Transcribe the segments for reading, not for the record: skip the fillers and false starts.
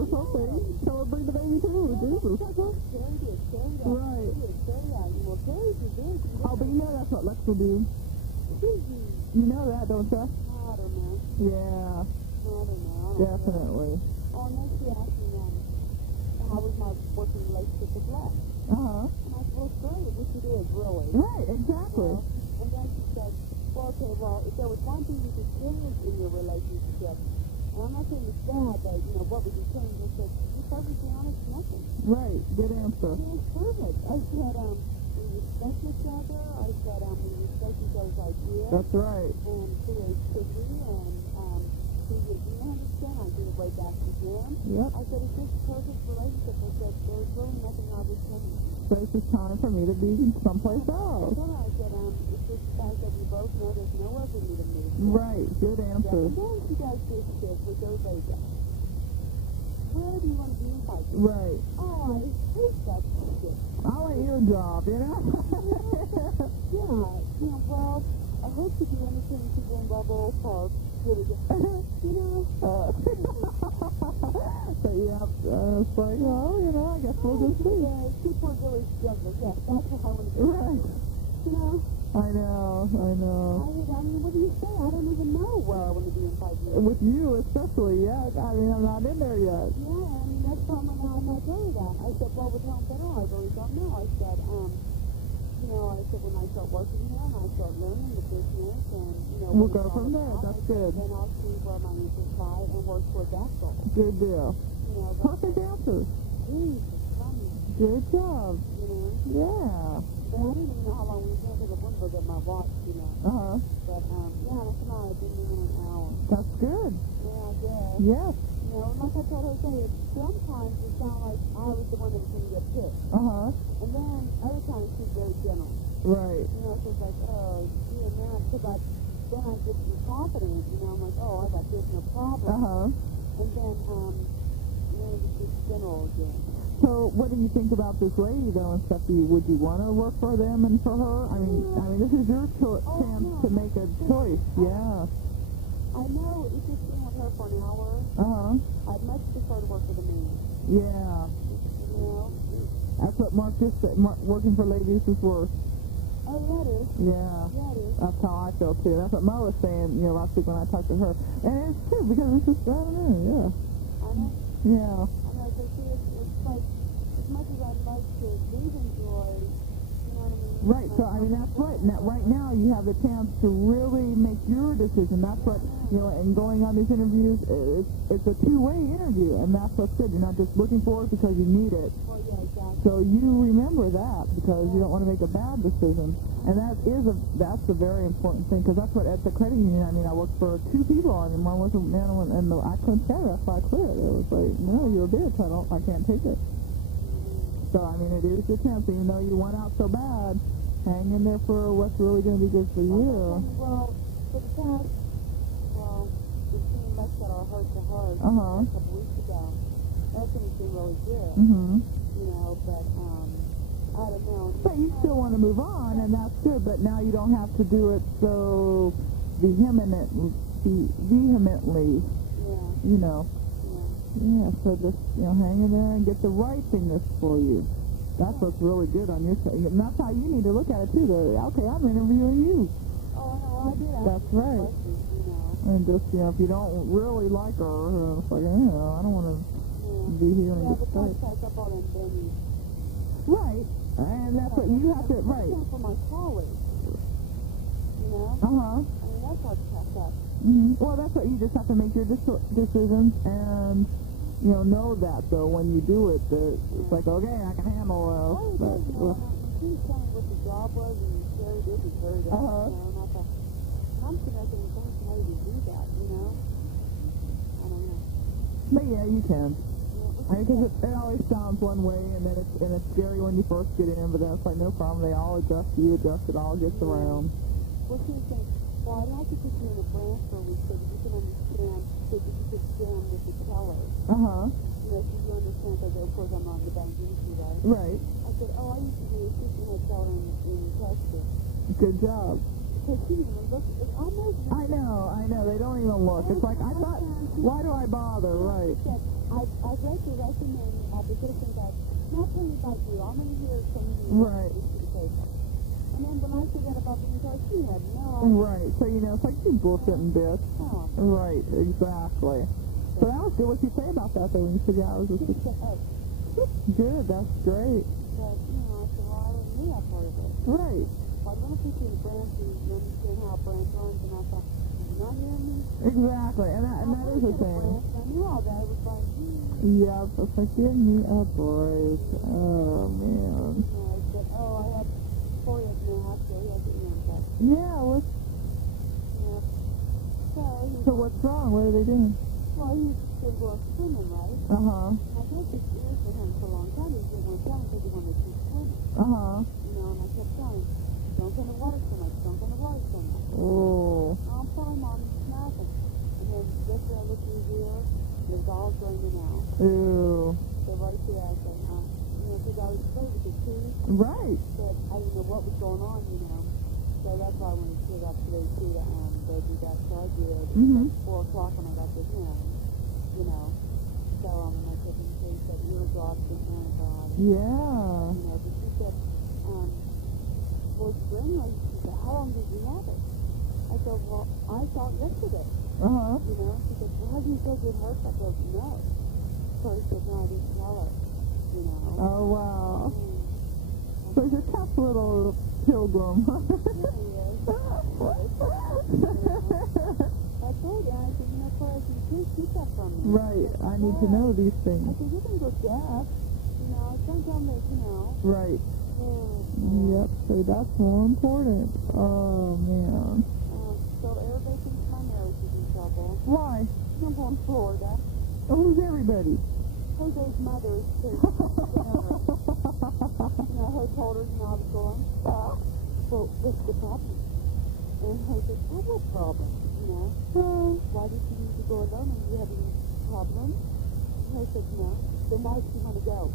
or something. Tell her to bring the baby too. Jesus. Shari did. Right. Oh, but you know that's what Lex will do. You know that, don't you? I don't know. Yeah. I don't know. Definitely. Oh, and then she asked me, how was my working relationship with Lex? Uh-huh. And I said, well, it's great, which it is, really. Right, exactly. And then she said, well, okay, well, if there was one thing you could change in your relationship, and I'm not saying it's bad, but, what would you change? I said, you're perfectly honest, nothing. Right, good answer. It was perfect. I said, we respect each other. I said, we respect each other's ideas. That's right. And creativity, and he did me understand. I did it way back to him. Yep. I said, it's just a perfect relationship. I said, there's really nothing I would change. So it's just time for me to be someplace else. I said, it's just the fact that we both know there's nowhere for me to move. Right, good answer. And then she does this shit with those ladies. Where do you want to be in 5 years? Right. Oh, I hate that shit. I want your job, you know? Yeah, well, I hope to do anything to go in Bubble Park. Really good. But yeah, it's like, well, I guess we'll just see. Yeah, people are really struggling. Yeah, that's what I want to do. Right. I know. I mean, what do you say? I don't even know where I want to be in 5 years. With you especially, yeah. I mean, I'm not in there yet. Yeah, I mean, that's why I'm not doing that. I said, well, with Home Federal, I really don't know. I said, when I start working here and I start learning the business and, we'll go from there. That's good. Then I'll see where my interests lie and work toward that goal. Good deal. Perfect answer. Geez, it's funny. Good job. Yeah. But I didn't even know how long we were because I wouldn't look at my watch, Uh-huh. But, that's about I've been here an hour. That's good. Yeah, I guess. Yes. Like I told Jose, sometimes it sounded like I was the one that was going to get pissed. Uh-huh. And then other times she's very gentle. Right. So it's like, oh, gee, and then I get confident, I'm like, oh, I got this, no problem. Uh-huh. And then, it's just general again. So, what do you think about this lady, though, and stuff? Would you want to work for them and for her? I mean, this is your chance to make a choice. Yeah. I know it's just being with her for an hour. Uh-huh. I'd much prefer to work with a man. Yeah. That's what Mark just said. Working for ladies is worse. Oh, that is. Yeah. Yeah, it is. That's how I feel, too. That's what Mo was saying, last week when I talked to her. And it's true, because it's just, I don't know, yeah. I know. Yeah. I know, but see, it's like, as much as I'd like to leave enjoy, you know what I mean? Right, so, that's right. Now, right now, you have the chance to really make your decision. That's what, and going on these interviews, it's a two-way interview, and that's what's good. You're not just looking for it because you need it. Well, yeah, exactly. So you remember that because you don't want to make a bad decision. And that's a very important thing, because that's what, at the credit union, I worked for two people, and one was a man, and I couldn't say that's why I quit. It was like, no, you're a bitch, I can't take it. So, it is your chance, even though you went out so bad, hang in there for what's really going to be good for you. Well, for the past, the team that got our heart to heart a couple weeks ago, that's going to seem really good. But, I don't know. But you still want to move on, and that's good, but now you don't have to do it so vehemently, Yeah, so just, hang in there and get the right thing that's for you. That's what's really good on your side. And that's how you need to look at it, too. Okay, I'm interviewing you. Oh, no, I did. That's right. And just, if you don't really like her, it's like, I don't want to be here and get stuck. Right. And that's what you have to, right. For my colleagues, Uh-huh. That's hard to pass up. Well, that's what you just have to make your decisions and, know that, though, when you do it, it's like, okay, I can handle She was telling me what the job was, and Shari did and Shari did. And I thought, I'm sitting there thinking, how do you do that, I don't know. But yeah, you can. Because it always sounds one way, and then it's scary when you first get in, but then it's like, no problem, they all adjust, you adjust, it all gets around. Well, she was saying, well, I'd like to put you in a branch for a week so that you can understand, so that you could jam with the tellers. So you understand, because of course I'm on the bank industry, right? Right. I said, I used to be a assistant head teller in Texas. Good job. Because she didn't even look. It's almost... I know. They don't even look. It's like, I thought, why do I bother, right? I've read your resume at the citizen guide. Not telling about you. I'm going to hear it from you. Right. And then when I said that about being card, she had no idea. Right. So, you know, it's like you bullshitting bitch. Oh. Right, exactly. So that was good. What you say about that, though, when you said, yeah, I was just... Good, that's great. But, you know, I said, well, I already knew that part of it. Right. But when I put you in branch, you understand how a branch runs, and I thought, you not hearing me? Exactly, and that is the thing. I knew all that. It was like, Yep, it's like, give me a break. Oh, man. But, I had 4 years now, so he had to end that. Yeah, what's... Yeah. So what's wrong? What are they doing? Well, he's still going swimming, right? Uh-huh. I guess it's ears for him for a long time. He didn't want to tell him because he wanted to keep swimming. Uh-huh. You know, and I kept telling him, don't go in the water so much, don't go in the water so much. Oh. I'm fine, Mom, it's nothing. And then just when I looked in his ear, it was all draining out. Ew. So right there, I said, you know, because I was afraid with his teeth. Right. But I didn't know what was going on, you know. So that's why I went to sit up today, too, to go do that. So I did. Mm-hmm. 4 o'clock when I got to him, you know. So and I took him to that ear drops and antibiotics. Yeah. You know, but she said, well, it's brainwave. She said, how long did you have it? I said, well, I saw it yesterday. Uh-huh. You know, she said, well, how do you feel it hurts? I said, no. So he said, no, I didn't tell her, you know. Oh, wow. So he's a tough little pilgrim. Yeah, he is. I told you, I said, you know, Cora, you can't keep that from me. Right, I need to know these I things. said, you can go deaf. You know, don't tell me, you know. Right. Yeah. Yep, so that's more important. Oh, man. So everybody thinks my marriage is in trouble. Why? I'm going to Florida. Oh, who's everybody? Jose's mother is too. You know, Jose told her, you know, I was going. Well, what's the problem? And Jose said, well, what problem? You know, why did you need to go alone? And you have any problems? And Jose said, no. Then why did you want to go?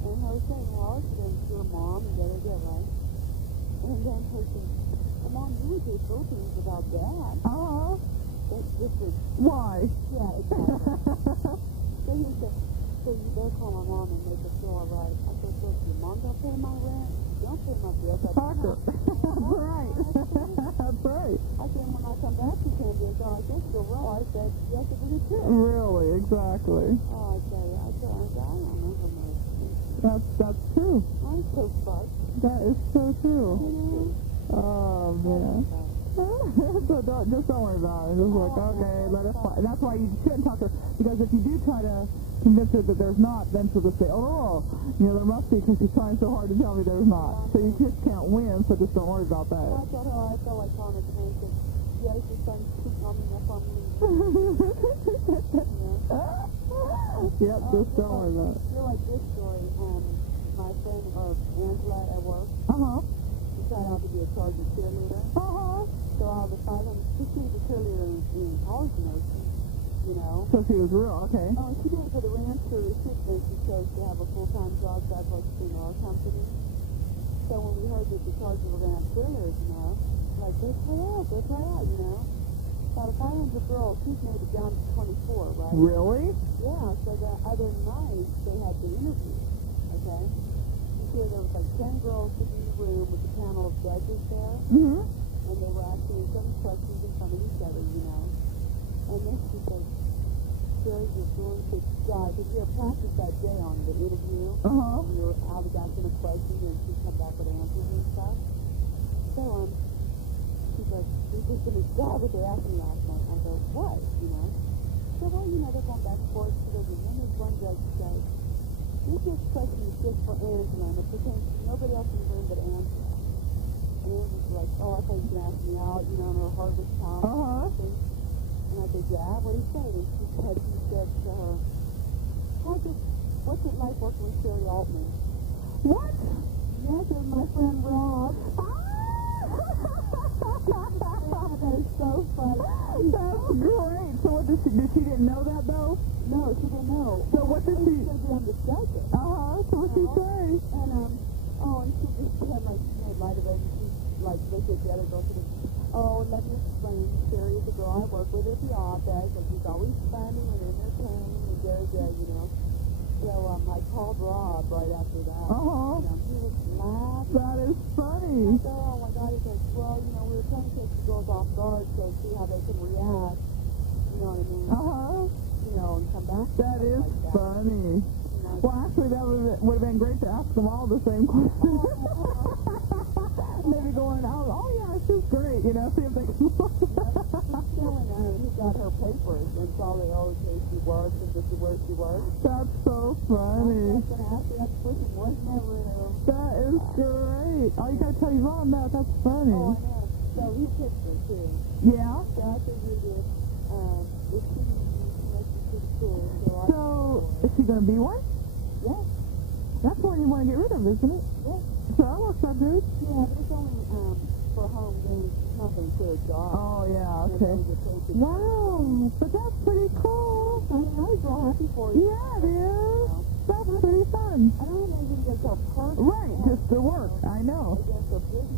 And Jose said, well, I was going to your mom and right? And then Jose said, well, Mom, you went to the Philippines without Dad. That's different. Why? Yeah, exactly. So he said, so you better call my mom and make her feel all right. I said, look, your mom don't pay my rent, you don't pay my bills. Parker. That's right. That's right. I said, when I come back to Canada, so I guess you'll realize that you have to do the too. Really, exactly. Oh, I tell you, I don't remember much. That's true. I'm so fucked. That is so true. You know? Oh, man. So just don't worry about it. Just like, okay, let us fight. That's why you shouldn't talk to her, because if you do try to convince her that there's not, then she'll just say, oh, you know, there must be, because she's trying so hard to tell me there's not. So you just can't win, so just don't worry about that. I told her I felt like calling her to me and said, yeah, it's just starting to keep on me up on me. Yep, just don't worry about it. You're like this story. My friend, Angela at work, she tried out to be a sergeant cheerleader. So all of a sudden, she was a cheerleader in college nursing, you know. So she was real, okay. Oh, she did it for the ranch services, and she chose to have a full-time job. That's what she did in our company. So when we heard that the Chargers were going to have cheerleaders, you know, like, go try out, you know. About a 500 girls, she's made it down to 24, right? Really? Yeah, so the other night, they had the interview, okay? You see, there was like 10 girls sitting in the room with a panel of judges there. And they were asking each other questions in front of each other, you know. And then she said, Shari, you're doing good job. Because we had practice that day on the interview. I was asking a question, and she'd come back with answers and stuff. So, she's like, we just finished what they asked me last night. I go, what? You know? So, well, you know, they're going back and forth. She goes, and then there's one judge who says, this question is just for Angela, and it pertains to nobody else in the room but Angela. And it was like, oh, I thought you were asking me out, you know, in her harvest time. And I said, yeah, what do you say? And he said to her, what's it like working with Shari Altman? What? Yes, it was my friend Rob. That is so funny. That's great. So what did she didn't know that though? No, she didn't know. So what did she? She said we understood it. So what did she say? And, and she had like, light of it. like, look at the other girl, she goes, oh, let me explain. Shari is the girl I work with at the office, and she's always funny and entertaining and very good, you know. So I called Rob right after that. Uh-huh. He was laughing. That is funny. I said, oh my God, he goes, well, you know, we were trying to take the girls off guard so see how they can react. You know what I mean? Uh-huh. You know, and come back. That is like that. funny. You know, Well, actually, that would have been great to ask them all the same question. Maybe going, oh yeah, she's great, you know, see if they can... he's telling her, he got her papers, and it's all they always say she works, and this is where she works. That's so funny. I'm going to ask you that question, was never in That is great. Oh, you got to tell Yvonne that. That's funny. Oh, I know. So he picked her, too. Yeah? So I figured if she makes it pretty cool. So, is she going to be one? Yeah. That's one you want to get rid of, isn't it? Yeah. So that works out good. Yeah, but it's only for home games. It's not going to quit a job. Oh, yeah, okay. Wow, but that's pretty cool. I mean, I was real happy for you. Yeah, it is. That's pretty fun. I don't know if you get so perfect. Right, just to work. I know.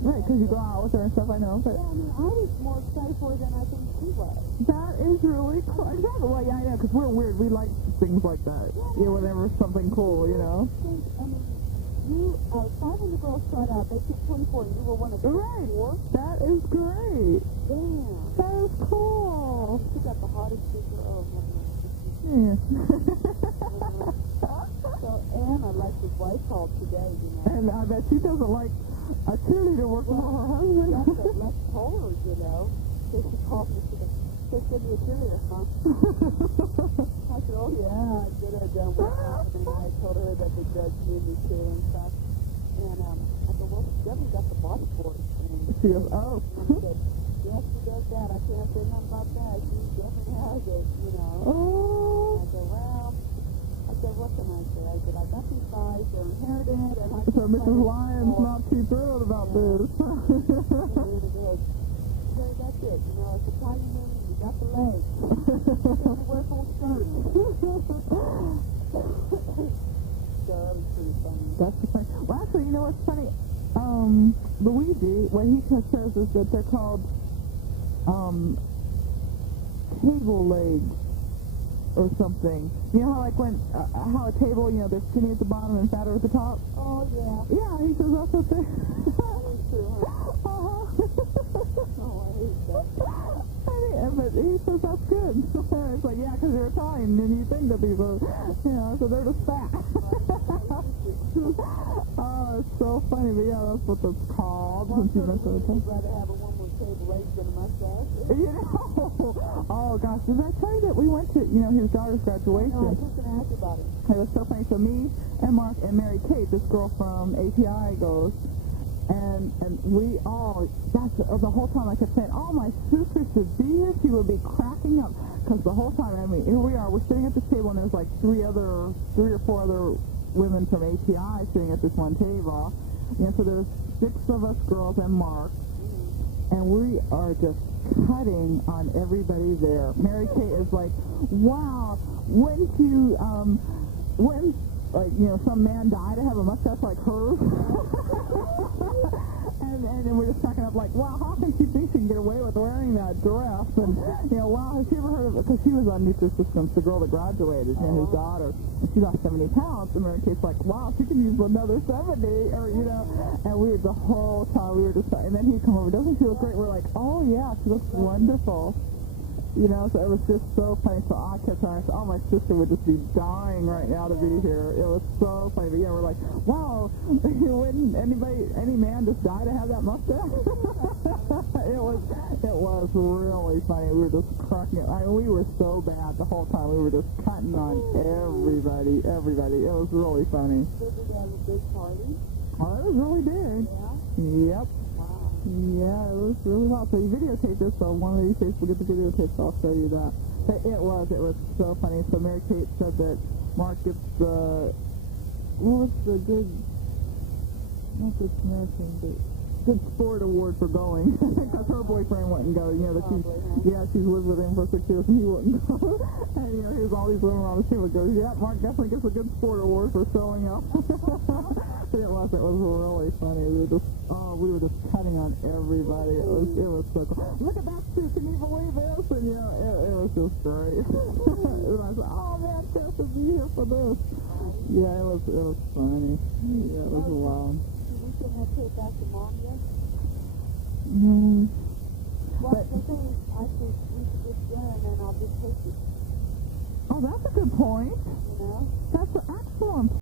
Right, because you go out with her and stuff, I know. But yeah, I mean, I was more excited for her than I think she was. that is really cool. Exactly. Well, yeah, I know, because we're weird. We like things like that. Yeah, whenever something cool, you know. I mean, you, 500 girls tried out. They took 24, and you were one of the Right. 4. That is great. Damn. That is cool. She got the hottest picture of her. Yeah. So Anna, like his wife, called today, you know. And I bet she doesn't like a cheerleader working for her husband. That's what Les told her, you know. So she called me, she goes, give me a cheerleader, huh? I said, oh yeah, I did it done with that. And I told her that the judge knew me too and stuff. And I said, well, Debbie got the body board. And She goes, oh. she said, yes, she does that. I can't say nothing about that. She definitely has it, you know. Oh. I said, well, what can I say? I said, I got these guys, they're inherited, and I So Mrs. Lyon's not too thrilled about this. That's it, you know, it's a tiny man, you got the legs. You wear full skirt. So that was pretty funny. That's the funny. Well, actually, you know what's funny? Luigi, what he says is that they're called table legs or something. You know how like when how a table, you know, they're skinny at the bottom and fatter at the top? Oh, yeah. Yeah, he says that's what they... That is true, huh? Uh-huh. Oh, I hate that. But he says that's good. It's like, yeah, because you're Italian and you think that people, you know, so they're just fat. Oh, it's so funny, but yeah, that's what that's called. Since you mentioned it. I'd rather have a woman with table legs than a mustache. You know, oh gosh, did I tell you that we went to, you know, his daughter's graduation? No, I was just going to ask you about it. It was so funny. So me and Mark and Mary Kate, this girl from API goes, and we all, that's the whole time I kept saying, oh, my sister should be here. She would be cracking up. Because the whole time, I mean, here we are, we're sitting at this table, and there's like three or four other women from API sitting at this one table. And so there's 6 of us girls and Mark, and we are just cutting on everybody there. Mary Kate is like, wow, wouldn't you, like, you know, some man die to have a mustache like hers? and then we're just cracking up like, wow, how can she think she can get away with wearing that dress? And, you know, wow, has she ever heard of it? Because she was on Nutrisystems, the girl that graduated, and his daughter, and she lost 70 pounds. And Mary Kate's like, wow, she can use another 70, or, you know, and we were the whole time, we were just, and then he'd come over, doesn't she look great? We're like, oh yeah, she looks wonderful. You know, so it was just so funny. So I kept trying to say, oh, my sister would just be dying right now to be here. It was so funny. But yeah, we're like, wow, wouldn't any man just die to have that mustache? It was really funny. We were just cracking it. I mean, we were so bad the whole time. We were just cutting on everybody. It was really funny. Did you have a big party? Oh, it was really big. Yeah? Yep. Yeah, it was really well. So you videotaped this, so one of these days we'll get the videotape, so I'll show you that. But it was so funny. So Mary Kate said that Mark gets the, what was the good, not the Samaritan, but good sport award for going, because her boyfriend wouldn't go. You know, that she's lived with him for 6 years, and he wouldn't go. And you know, here's all these women around the table goes, yeah, Mark definitely gets a good sport award for showing up. It was really funny. We were just cutting on everybody. It was so cool. Look at that suit, can you believe this? And you know, it was just great. And I said, oh man, Chris would be here for this. Yeah, it was funny. Yeah, it was wild. Can I take back to Mom yet? No. Well, I think we should get dinner and then I'll just take it. Oh, that's a good point. You know? That's an excellent